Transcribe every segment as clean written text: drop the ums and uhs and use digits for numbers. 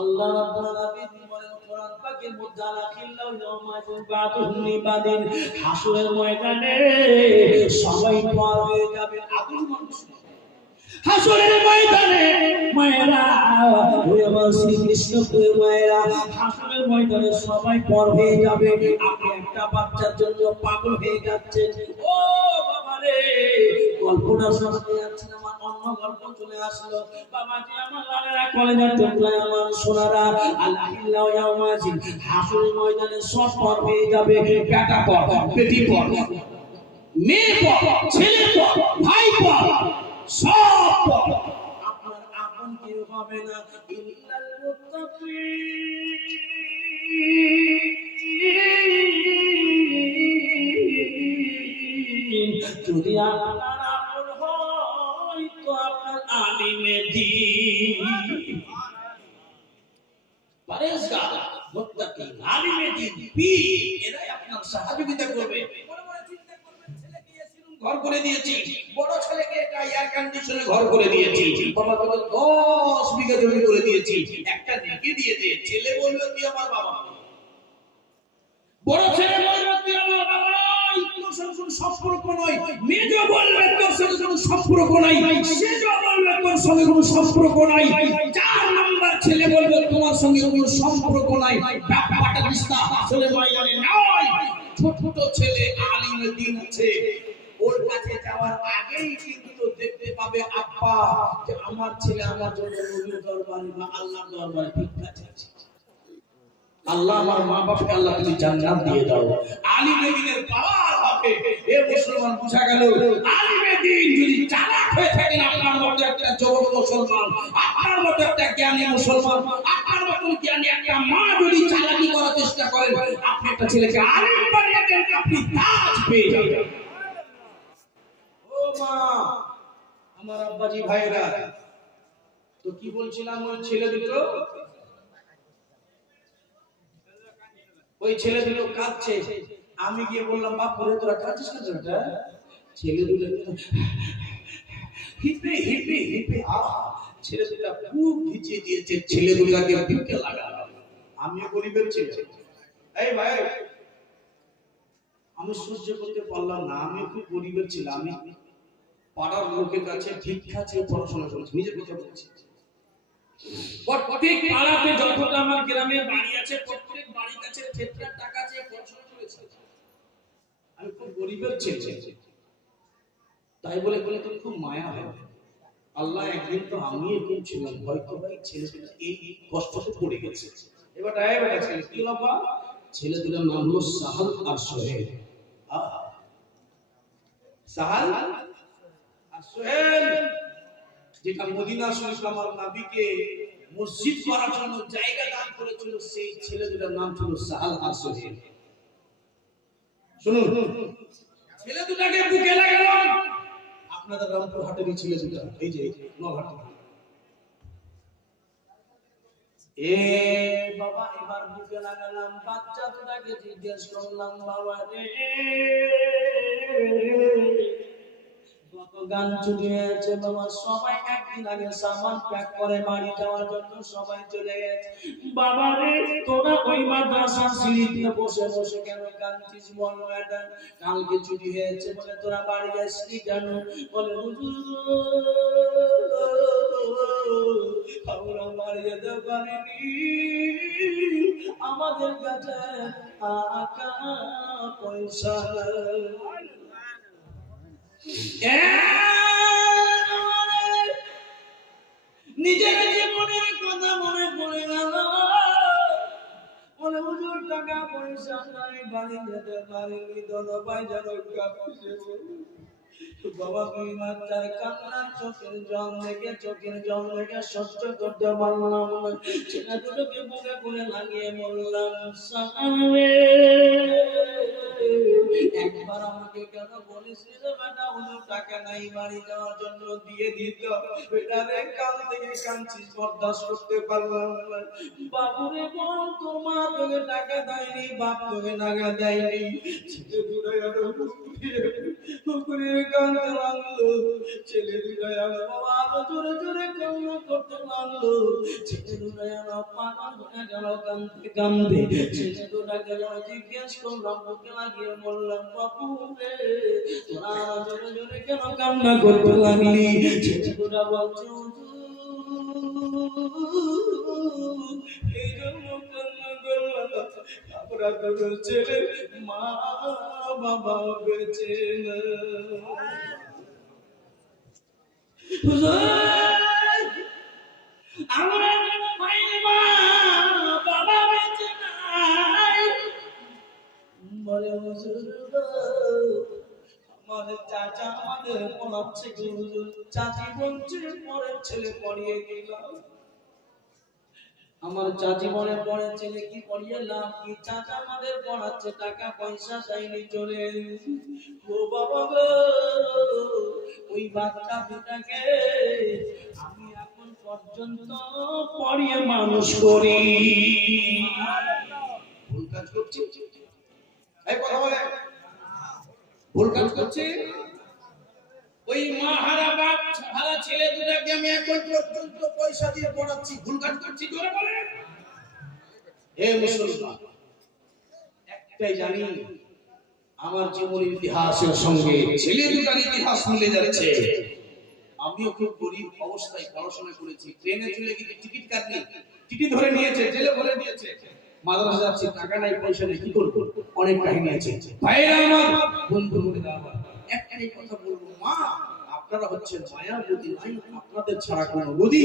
আল্লাহ রাব্বুল আলামিন বলেন কোরআন পাকের মধ্যে আলাখিল্লাহু ইয়াউমাইযিন বাদুহুম লিবাদিন, হাসরের ময়দানে সবাই পার হয়ে যাবে আদম মানুষ। হাসরের ময়দানে মায়েরা, ওই আমার শ্রীকৃষ্ণ কই মায়েরা, হাসরের ময়দানে সবাই পর হয়ে যাবে। আপনি একটা বাচ্চার জন্য পাগল হয়ে যাচ্ছেন, ও বাবা রে, গল্পটা শোনাতে যাচ্ছে না, আমার অন্য গল্প চলে আসলো। বাবাজি আমার লালেরা, কলেজার টুকরা আমার সোনারা, আল্লাহিল্লাহু ইয়াউমাজিন, হাসরের ময়দানে সব পর হয়ে যাবে। বেটা পর, বেটি পর, মেয়ে পর, ছেলে পর, ভাই পর, সব পর। আপনার আপন কেউ হবে না, ইল্লাল মুত্তাকিন। যদি আপনার আপন হয় তো আপনার আলিমে দ্বীন, পরেশগার, মুত্তাকিন, আলিমে দ্বীন, পীর, এরাই আপনার সহযোগিতা করবে। ঘর করে দিয়েছি, বড় ছেলেকে একটা এয়ার কন্ডিশনে ঘর করে দিয়েছি, বাবা তোকে 10 বিঘা জমি করে দিয়েছি, একটা নেকি দিয়ে দে। ছেলে বলবে তুই আমার বাবা, বড় ছেলে বলবে তুই আমার বাবা নয়, তোর সঙ্গে কোনো সম্পর্ক নয়। মেজ বলবে তোর সঙ্গে কোনো সম্পর্ক নাই, সেজ বলবে তোর সঙ্গে কোনো সম্পর্ক নাই। 4 নাম্বার ছেলে বলবে তোমার সঙ্গে কোনো সম্পর্ক নাই। ব্যাপারটা রিশতা আসলে ময়দানে নয়। ছোট ছেলে আলিমে দ্বীন আছে, ওর কাছে যাওয়ার আগেই কিন্তু দেখতে পাবে আব্বা যে আমার ছেলে আমার জন্য নবীর দরবারে বা আল্লাহর দরবারে ভিক্ষা চাইছে। আল্লাহ আমার মা বাবাকে আল্লাহ তুমি জান্নাত দিয়ে দাও। আলিমে দ্বীনের পাওয়ার হবে। এ মুসলমান বুঝা গেল, আলিমে দ্বীন যদি চালাক হয়ে থাকেন, আপনার মতো একটা যুবক মুসলমান, আপনার মতো একটা জ্ঞানী মুসলমান, আপনার মতো জ্ঞানী একটা মা যদি চালাকি করার চেষ্টা করেন, আপনি একটা ছেলেকে আলিম বানিয়ে দেন, আপনি তাজ পেয়ে যাবেন। মা, আমার আব্বাজি ভাইরা, তো কি বলছিলাম, ওই ছেলে দুটো, ওই ছেলে দুটো কাঁদছে। আমি গিয়ে বললাম বাপ রে তোরা কাঁদছিস কেন? বেটা ছেলে দুটো হিপে হিপে হিপে ছেলে দুটো খুব ভিজিয়ে দিয়েছে, ছেলে দুটোকে ভিক্ষা লাগা। আমিও গরিবের ছেলে, এই ভাই আমি সহ্য করতে পারলাম না, আমি খুব গরিবের ছেলে, আমি পাড়ার লোকের কাছে ভিক্ষা চেয়ে পড়াশোনা করেছি, নিজের কথা বলছি। প্রত্যেক পাড়াতে যতটা আমার গ্রামে বাড়ি আছে, প্রত্যেক বাড়ির কাছে ক্ষেত্রে টাকা চেয়ে পড়াশোনা করেছি। আমি খুব গরিবের ছেলে, তাই বলে বলে তো খুব মায়া হয়। আল্লাহ একদিন তো আমি এরকম ছিলাম, হয়তো ভাই ছেলেটা এই কষ্টতে পড়ে গেছে। এবার ছেলে কি বাবা, ছেলে দুটার নাম হলো সাহাল আর সোহেল। সাহাল আর সোহেল, যেটা মদিনা শরীফে আমার নবীকে মসজিদ করার জন্য জায়গা দান করেছিল, সেই ছেলে দুটার নাম ছিল সাহাল আর সোহেল। শুনুন, ছেলে দুটাকে বুকে লাগালাম, আপনাদের রামপুর হাটের ছেলে দুটা, এই যে নলহাটি। এ বাবা, এবার বুকে লাগালাম, বাচ্চা দুটাকে জিজ্ঞেস করলাম, বাবা রে গান চুরি হয়েছে বাবা? সবাই একদিন আগে সামান প্যাক করে বাড়ি যাওয়ার জন্য সবাই চলে গেছে। বাবা রে তোরা ওই মাদ্রাসার সিঁড়িতে বসে বসে কেন কাঁদছিস বল বেটা? কালকে চুরি হয়েছে বলে তোরা বাড়ি যাসনি কেন? বলে আমরা বাড়ি যেতে পারিনি, আমাদের কাছে টাকা পয়সা নিজের জীবনের কথা মনে পড়ে গেল। বলে হুজুর টাকা পয়সা নাই, বাড়ি যেতে পারিনি, দাদা ভাই যেন বাবা দুই বাচ্চার কান্নার চোখের জল দেখে সহ্য করতে পারলাম না। ছেলে দুটোকে বুকে করে লাগিয়ে বললাম, সামনে একবার আমাকে কেন বলিস রে বেটা, হুজুর টাকা নাই বাড়ি যাওয়ার জন্য দিয়ে দিত। বেটা রে কাল থেকে কাঁদছিস, বরদাস্ত করতে পারলাম না। বাবুরে বল তোর মা তোকে টাকা দেয়নি, বাপ তোকে টাকা দেয়নি, ছেলে দুটো পুকুরে কাঁদতে লাগলো। ছেলে দুটো আরো জোরে জোরে কান্না করতে লাগলো। ছেলে দুটো পাগল হয়ে গেল কাঁদতে কাঁদতে। ছেলে দুটাকে জিজ্ঞেস করলাম, বুকে লাগিয়ে বললাম, বাপু রে তোরা জোরে জোরে কেন কান্না করতে লাগলি? ছেলে দুটা বলছে, এই জন্য কান্না করলাম, আপনার ছেলে মা বাবা বেঁচে না। আমরা মা বাবা বেঁচে নাই বলে আমাদের চাচা আমাদের পড়াচ্ছে, চাচি বলছে পরের ছেলে পড়িয়ে গেলাম। আমার চাচি মনে পড়ে ছেলে কি পড়িয়ে লাভ কি? চাচা আমাদের পড়াচ্ছে, টাকা পয়সা চাইনি চলে। ও বাবা গো, ওই বাচ্চা দুটাকে আমি এখন পর্যন্ত পড়িয়ে মানুষ করি। ভুল কাজ করছি? এই কথা বলে ভুল কাজ করছি? ওই মা হারা বাপ হারা ছেলে দুটাকে আমি এখন পর্যন্ত পয়সা দিয়ে পড়াচ্ছি। ভুল কাজ করছি? জোরে বলে। হে মুসলমান, একটাই জানি, আমার জীবনের ইতিহাসের সঙ্গে ছেলে দুটার ইতিহাস মিলে যাচ্ছে। আমিও খুব গরিব অবস্থায় পড়াশোনা করেছি। ট্রেনে চলে গিয়ে টিকিট কাটনি, টিকিট ধরে নিয়েছে, জেলে ভরে দিয়েছে। মাদ্রাসা যাচ্ছি, টাকা নাই পয়সা নেই, কি করবো? অনেক কাহিনী আছে। ভাইরা আমার, বন্ধু বলে আমার একটাই কথা বলবো, মা আপনারা হচ্ছেন মায়াবতী, নাই আপনাদের ছাড়া কোনো গতি।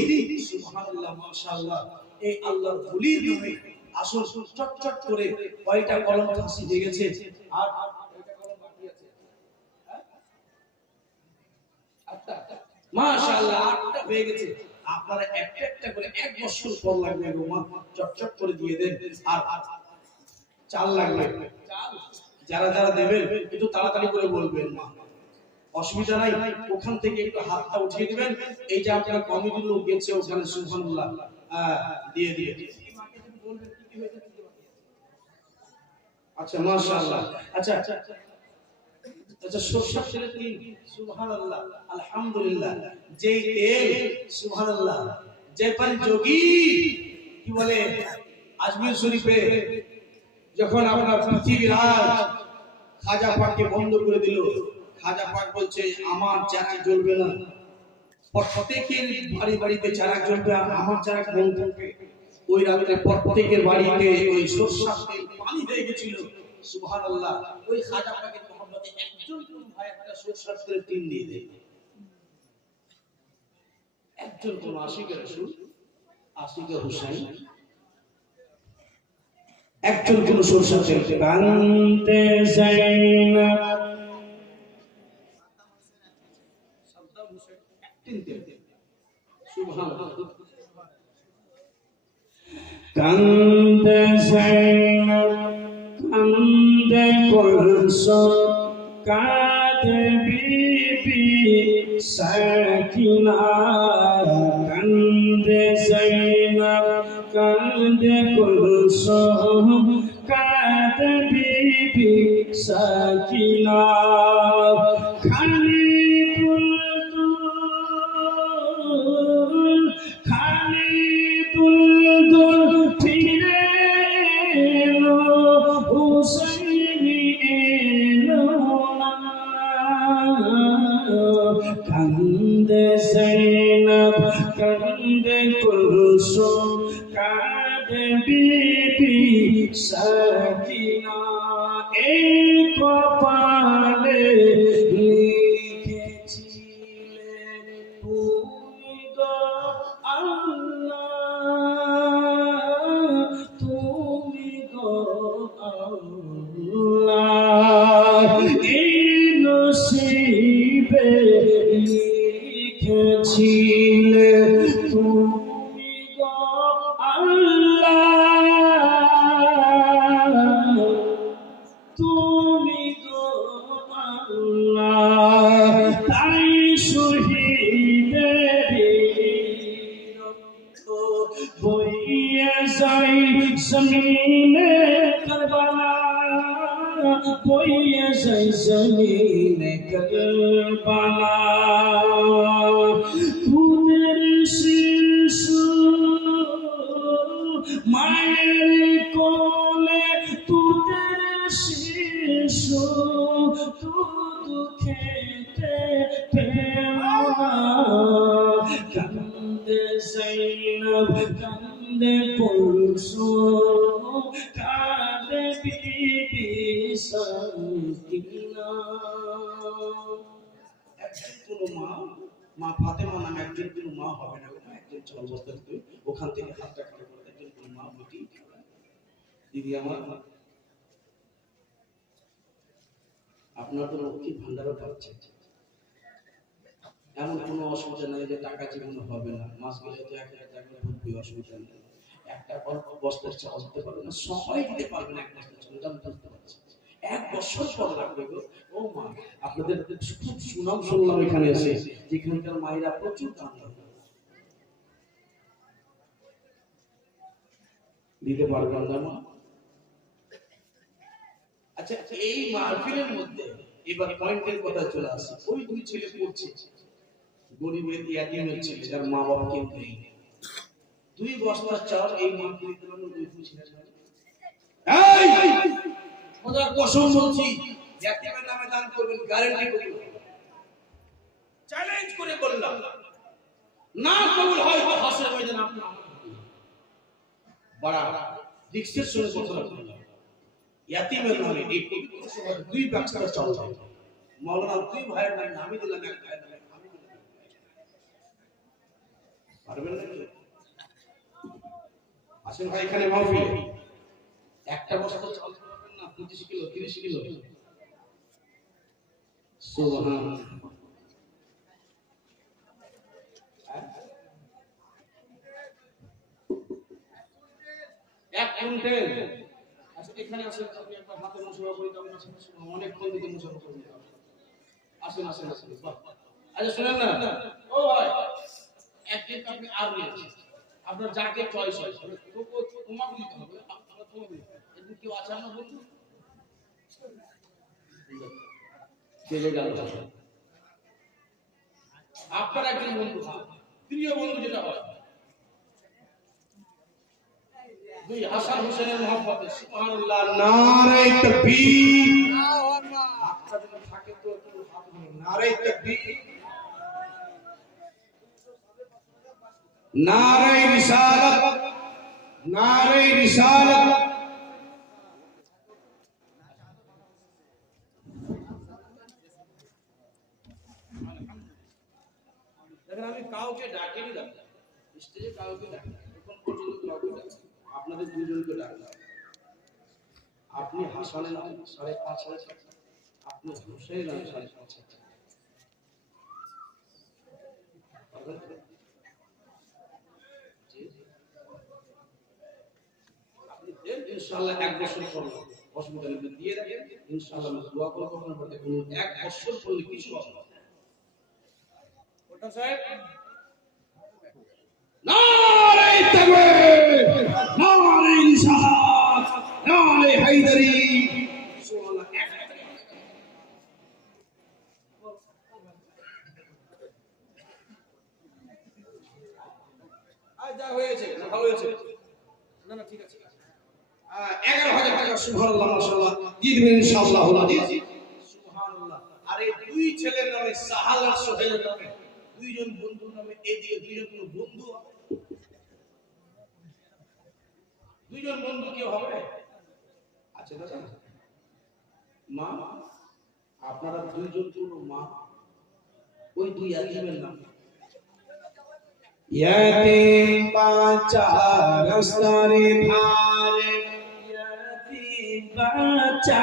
সুবহানাল্লাহ, মাশাআল্লাহ। এই আল্লাহর ওলির নামে আসল চটচট করে কয়টা কলম ফাঁসি হয়ে গেছে, আর কয়টা কলম বাকি আছে? আটটা। মাশাআল্লাহ, আটটা হয়ে গেছে। আপনারা একটা একটা করে এক বছর পর লাগবে গো মা, চটচট করে দিয়ে দেন। আর চাল লাগবে, চাল যারা যারা দেবেন একটু তাড়াতাড়ি করে বলবেন মা, অসুবিধা নাই। ওখান থেকে একটু হাতটা উঠিয়ে দিবেন। এই যে আপনারা কমিটির লোক গেছে ওখানে, সুবহানাল্লাহ, দিয়ে দিয়ে। আচ্ছা মাশাআল্লাহ। আচ্ছা আচ্ছা, সরষের তেলের তিন, সুবহানাল্লাহ, আলহামদুলিল্লাহ। যে তেল, সুবহানাল্লাহ, যে পান যোগী কি বলে আজমির শরীফে যখন আপনার পৃথিবীরাজ খাজা পাককে বন্ধ করে দিল, খাজা পাক বলছে আমার চারা জ্বলবে না, প্রত্যেকের বাড়ি বাড়িতে চারা জ্বলবে, আর আমার চারা কোন থাকবে। ওই রাতে প্রত্যেকের বাড়িতে ওই সরষের তেল পানি হয়ে গেছিল। সুবহানাল্লাহ। ওই খাজা পাকের মহব্বতে একজন কোন ভাই একটা সরষের তেল টিন দিয়ে দেয়, একজন কোন আশিকের রাসূল, আশিকের হুসাইন, একজন কোন সরষের তেল কানতে যায়না সাদ্দাম হুসাইন একদিন তেল। সুবহানাল্লাহ। কান্দে যায়না কান্দে কুলসুম কাঁদে বিবি সাকিনা, কান্দে যায়নাব কান্দে কুলসুম কাঁদে বিবি সাকিনা, খালি দুলদুল ফিরে এলো, হুসাইনি এলো না। কান্দে যায়নাব কান্দে কুলসুম কাঁদে বিবি সাকিনা, এই কপালে লিখেছিলে তুমি গো আল্লাহ, তুমি গো আল্লাহ, এই নসিবে লিখেছিলে তুমি গো আল্লাহ, তুমি গো আল্লাহ। তাই শহীদের রক্ত বইয়ে যায় জমিনে কারবালা, बोइए ज़मीन करबला दूधेर शिशु माয়ের কোলে দুধের শিশু দুধ খেতে পেল না কান্দে জৈনব কান্দে কুলসুম কাঁদে বিবি সাকিনা। একজন কোনো মা ফাতেমা নামে একজন কোনো মা হবে না, একজন চল বস্তা ওখান থেকে হাতটা করে একজন কোনো মা বুটি দিদি আমার আপনার তো লক্ষ্মীর ভান্ডারও পাচ্ছে, এমন কোনো অসুবিধা নাই যে টাকা জীবনে হবে না, মাস গেলে তো 1,000 টাকা ঢুকবে, অসুবিধা নেই। একটা বস্তার চাল দিতে পারবে না, সময় দিতে পারবে না, এক বস্তার চাল দাম বুঝতে পারছি, 1 বছর পর লাগবে গো। ও মা, আপনাদের খুব সুনাম শুনলাম এখানে এসে, যেখানকার মায়েরা প্রচুর দাম দিতে পারবেন না মা। আচ্ছা, এই মাহফিলের মধ্যে এবার পয়েন্টের কথা চলে আসে, ওই দুই ছেলে পড়ছে গরিবের ইয়াতিমের ছেলে, যার মা বাবা কেউ নেই, 2 বস্তা চাল এই মাহফিলের জন্য দুই ছেলে। এই খোদার কসম বলছি, ইয়াতিমের নামে দান করবেন, গ্যারান্টি করি, চ্যালেঞ্জ করে বললাম, না কবুল হয় তো হাসের ময়দানে আপনি বড় রিক্সের সঙ্গে কথা বলবেন। ইয়াতিমের নামে এই পবিত্র সমাজ 2 বস্তা চাল চাই, মাওলানা 2 ভাইয়ের নামে আমি দিলাম, এক ভাইয়ের নামে আমি দিলাম, পারবেন না? আসেন ভাই এখানে মাহফিলে একটা বস্তা চাল পারবেন না, 25 কিলো 30 কিলো, সুবহানাল্লাহ। এক কুইন্টাল। আচ্ছা এখানে আসেন, আপনি একবার হাতে মুসুরা করে দেবেন, অনেকক্ষণ দিকে মুসুরা করে দেবেন, আসেন আসেন আসেন। আচ্ছা শুনেন না, ও ভাই একদিন আপনি আর নিয়েছেন, আপনার যাকে চয়েস হয় তোমাকে দিতে হবে, আপনার তোমাকে দিতে হবে, এদিন কেউ আছে না বন্ধু চলে গেল, আপনার একজন বন্ধু, প্রিয় বন্ধু যেটা হয়, দুই হাসান হোসেনের মহব্বতে সুবহানাল্লাহ, নারে তাকবীর, আপনার যদি থাকে তো একটু হাত ধরুন, নারে তাকবীর, নারে রিসালাত, নারে রিসালাত। দেখেন আমি কাউকে ডাকিনি, ডাক্তার স্টেজে কাউকে ডাকি, এখন পর্যন্ত কাউকে ডাকি, আপনাদের দুজনকে ডাকলাম। আপনি হাসানের নাম 5.5, আপনি হোসেনের নাম 5.5, আপনি দেন ইনশাআল্লাহ 1 বছর পর অসুবিধা নেই, দিয়ে রাখেন ইনশাআল্লাহ, দোয়া করে কখনো করতে কোনো 1 বছর পরে কিছু হবে না। ওটা সাহেব নারে তাকবীর, নারে রিসালাত, নারে হায়দারি, সুবহানাল্লাহ। আজ যা হয়েছে না ভালো হয়েছে, না না ঠিক আছে, 11,000 টাকা সুবহানাল্লাহ মাশাআল্লাহ দিয়ে দিবেন ইনশাআল্লাহ আজিজ, সুবহানাল্লাহ। আর এই 2 ছেলের নামে সাহাল আর সোহেলের নামে 2 জন বন্ধুর নামে, এদিকে 2 জন কোনো বন্ধু, 2 জন বন্ধু কি হবে? আচ্ছা দাদা মা, আপনারা 2 জন কোনো মা, ওই 2 ইয়াতিমের নাম, ইয়াতিম বাচ্চা রাস্তারে ধারে, ইয়াতিম বাচ্চা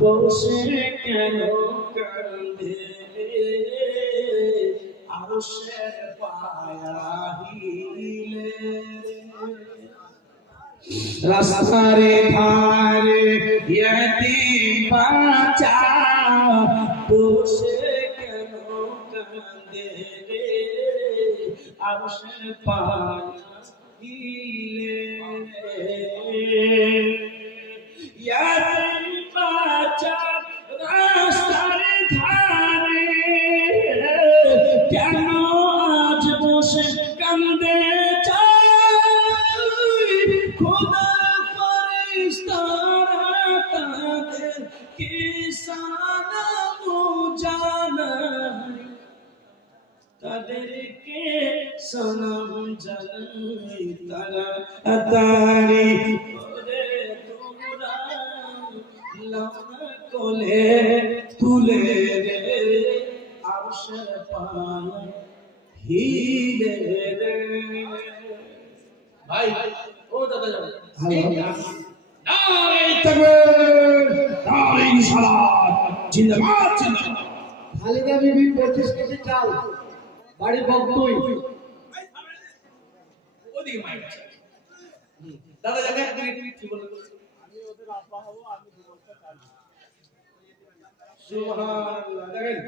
বসে কেন কাঁদে, আরশের পায়া হিলে, রাস্তারে ধারে ইয়াতিম বাচ্চা বসে কেন কাঁদে, আরশের পায়া হিলে, ইয়াতিম খোদার ফেরেশতারা তাদের কে সালাম জানাই, তাদেরকে সালাম জানাই, তারা তারি করে তোমরা লানা কোলে তুলে রে আরশের পানে হিলে রে। ভাই ও দাদা যাবে নারে তাকবীর, নারে সালাত, জিন্দাবাদ জিন্দাবাদ। খালেদা বিবি 25 কেজি চাল, বাড়ি বগদুই। ওদিকে মাইক আছে। দাদা যাবে এক মিনিট কি বলবো? আমি ওদের আব্বা হব, আমি 2 বছর চাল। সুবহানাল্লাহ। দেখেন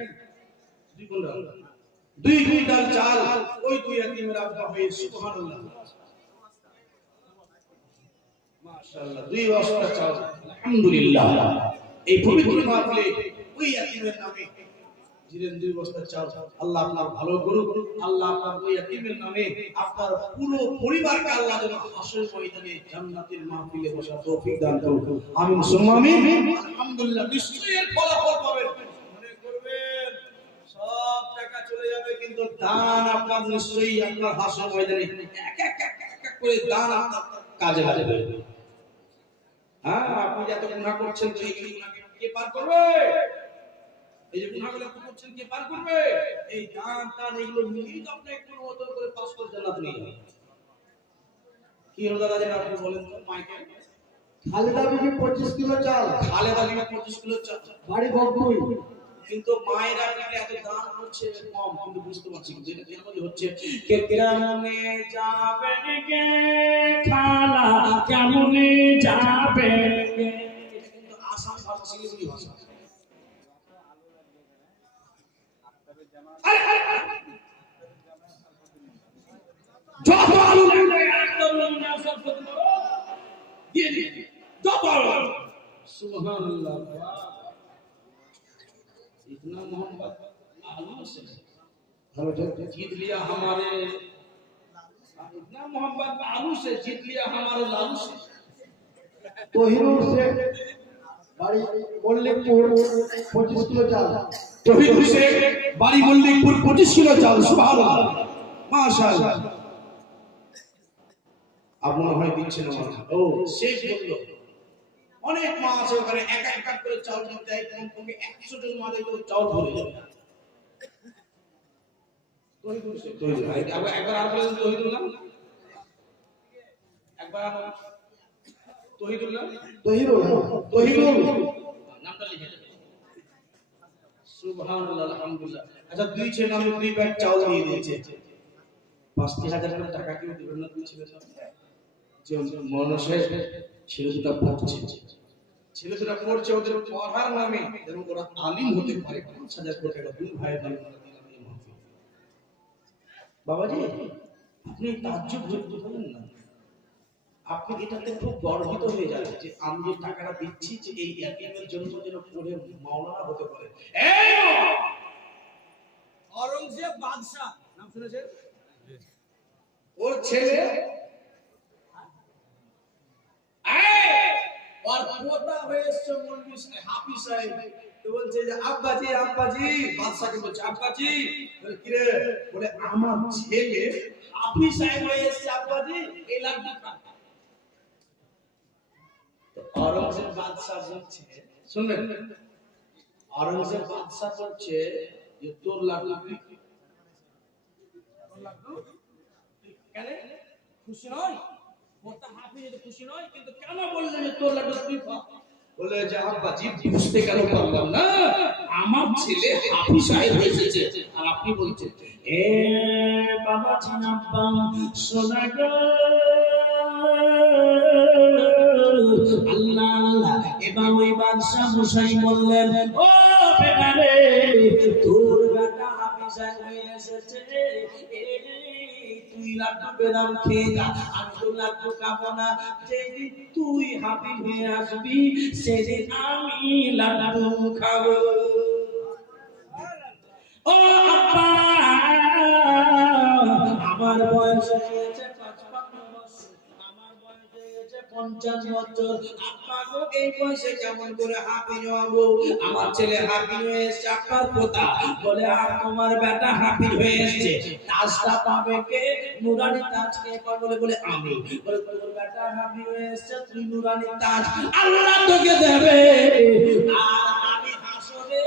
দুই কুইন্টাল চাল ওই দুই এতিমের আব্বা হয়ে, সুবহানাল্লাহ মাশাআল্লাহ। দুই বস্তা চাল, আলহামদুলিল্লাহ। এই পবিত্র মাহফিলে ওই এতিমের নামে দিলেন 2 বস্তা চাল। আল্লাহ আপনার ভালো করুক। আল্লাহ আপনার ওই এতিমের নামে আপনার পুরো পরিবারকে আল্লাহ যেন হাসরের ময়দানে জান্নাতের মাহফিলে বসার তৌফিক দান করুক। আমিন সুম্মা আমিন। আলহামদুলিল্লাহ। নিশ্চয়ই এর ফলাফল পাবেন। মনে করবেন সব টাকা চলে যাবে, কিন্তু দান আপনার নিশ্চয়ই আপনার হাসরের ময়দানে এক এক করে দান আপনার কাজে লাগবে। হ্যাঁ, আপনি যত গুনাহ করছেন সেই গুনাহকে কে পার করবে? এই যে গুনাহগুলো করছেন কে পার করবে? এই দান টান এগুলো মিলিয়ে তো আপনি কোনো মতো করে পাস করে জান্নাত নিয়ে যাবেন। কি হলো দাদা যেটা আপনি বলেন তো মাইকে? খালেদা বিবি 25 কিলো চাল, খালেদা বিবি 25 কিলো চাল, বাড়ি বগদুই। কিন্তু মায়েরা আপনাকে এত দান করছে কম, কিন্তু বুঝতে পারছি কিন্তু এটা কেন হচ্ছে? কে কেমনে যাবেন গে খালা, কেমনে যাবেন গে, এটা কিন্তু আসাম ভাষা, শিলিগুড়ি ভাষা। যত আলু লাগবে একদম লম্বা সব করতে পারো, দিয়ে দিয়ে যত আলু। সুবহানাল্লাহ। इतना मोहब्बत आलू से जीत लिया हमारे, इतना मोहब्बत आलू से जीत लिया हमारे लालू से। তহিনুর শেখ, বাড়ি মল্লিকপুর 25 কিলো চাল। তহিনুর শেখ, বাড়ি মল্লিকপুর 25 কিলো চাল। সুবহানাল্লাহ মাশাআল্লাহ। আপনারা হয় দিচ্ছেন আমার। ও শেখ বলল অনেক মা আছে ওখানে এক এক কাপ করে চাউল দেয়, কমপক্ষে 100 জন মা দেয়, চাউল ভরে যাবে। তহিদুল শেখ, তহিদুল একবার আর বলেন তহিদুল নাম, একবার তহিদুল নাম, তহিনুর, তহিদুল নামটা লিখে দেবেন। সুবহানাল্লাহ আলহামদুলিল্লাহ। আচ্ছা দুই ছেলে নামে 2 ব্যাগ চাউল দিয়ে দিয়েছে, 50,000 টাকা কেউ দিবেন না? দুই ছেলে যে মানুষের ছেলে দুটো পড়ছে, ছেলে দুটো পড়ছে ওদের পড়ার নামে যেন ওরা আলিম হতে পারে, 5,000 টাকা দুই ভাইয়ের নামে দিলাম এই মাহফিল। বাবাজি আপনি তাজ্জুব হলেন না, আপনি এটাতে খুব গর্বিত হয়ে যাবেন যে আমি যে টাকাটা দিচ্ছি যে এই এতিমের জন্য যেন পড়ে মাওলানা হতে পারে। औरंगजेब बादशाह नाम শুনেছেন? ওর ছেলে और पोता হয়েছে মৌলভী হাফিজ সাহেব, তো বলছে যে আব্বাজি আব্বাজি, বাদশাকে বলছে আব্বাজি, বলে কি রে? বলে আমার ছেলে হাফিজ সাহেব হয়েছে আব্বাজি, এই লাগবে খান। তো औरंगजेब বাদশা বলছে, শুনবেন, औरंगजेब বাদশা বলছে যে তোর লাগবে কেন? খুশি নয়? মোটা হাফিজ তো খুশি নয়, কিন্তু কেন বললে যে তোর লাগবে তুই খা? বলে যে আব্বাজি বুঝতে কেন পারলাম না, আমার ছেলে হাফিজ সাহেব হয়েছে আর আপনি বলছেন এ বাবা চিনাব্বা সোনা গো আল্লাহ আল্লাহ। এবার ওই বাদশা মশাই বললেন ও বেটা রে, তোর বেটা হাফিজ সাহেব হয়ে এসেছে, তুই লাড্ডু বেদাম খেয়ে যা, আমি তো লাড্ডু খাবো না। যেদিন তুই হাফিজ হয়ে আসবি সেদিন আমি লাড্ডু খাবো। ও আব্বা আমার বয়স হয়েছে 55 বছর, আমার বয়স 50 বছর আপনাকে এই বয়সে কেমন করে হাফিজ হবো? আমার ছেলে হাফিজ হয়ে এসেছে, আপনার পোতা বলে আর তোমার বেটা হাফিজ হয়ে এসেছে, তাজটা পাবে কে? নুরানি তাজ কে পাবে? বলে বলে আমি। বলে তোর বেটা হাফিজ হয়ে এসেছে, তুই নুরানি তাজ আল্লাহ তোকে দেবে, আর আমি হাসরে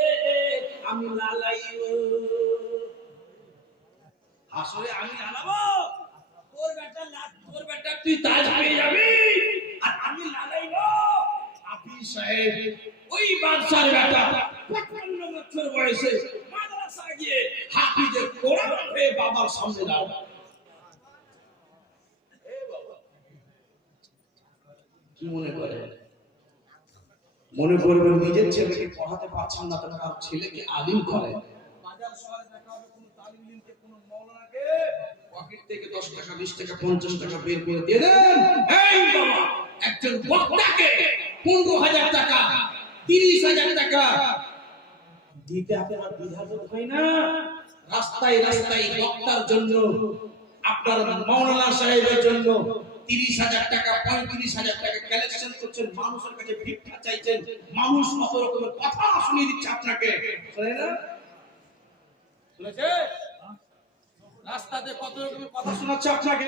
আমি লালাইও। হাসরে আমি লালাবো, তোর বেটা তুই তাজ পেয়ে যাবি, আর আমি লালাইবো। হাফিজ সাহেব ওই বাদশার বেটা 55 বছর বয়সে মাদ্রাসা গিয়ে হাফিজের কোরআন পেয়ে বাবার সামনে দাঁড়ায়। কি মনে করে? মনে করবেন নিজের ছেলেকে পড়াতে পারছেন না, তার ছেলেকে আলিম করে। বাজার শহরে দেখা হবে কোন তালিম ইলমকে কোন মাওলানাকে পকেট থেকে 10 টাকা 20 টাকা 50 টাকা বের করে দিয়ে দেন, এই বাবা একজন বক্তাকে 15,000 টাকা 30,000 টাকা দিতে আপনার দ্বিধাবোধ হয় না? রাস্তায় রাস্তায় বক্তার জন্য, আপনার মাওলানা সাহেবের জন্য 30,000 টাকা 35,000 টাকা কালেকশন করছেন, মানুষের কাছে ভিক্ষা চাইছেন, মানুষ কত রকমের কথা শুনিয়ে দিচ্ছে আপনাকে, শুনে না? শুনেছে? রাস্তাতে কত রকমের কথা শোনাচ্ছে আপনাকে।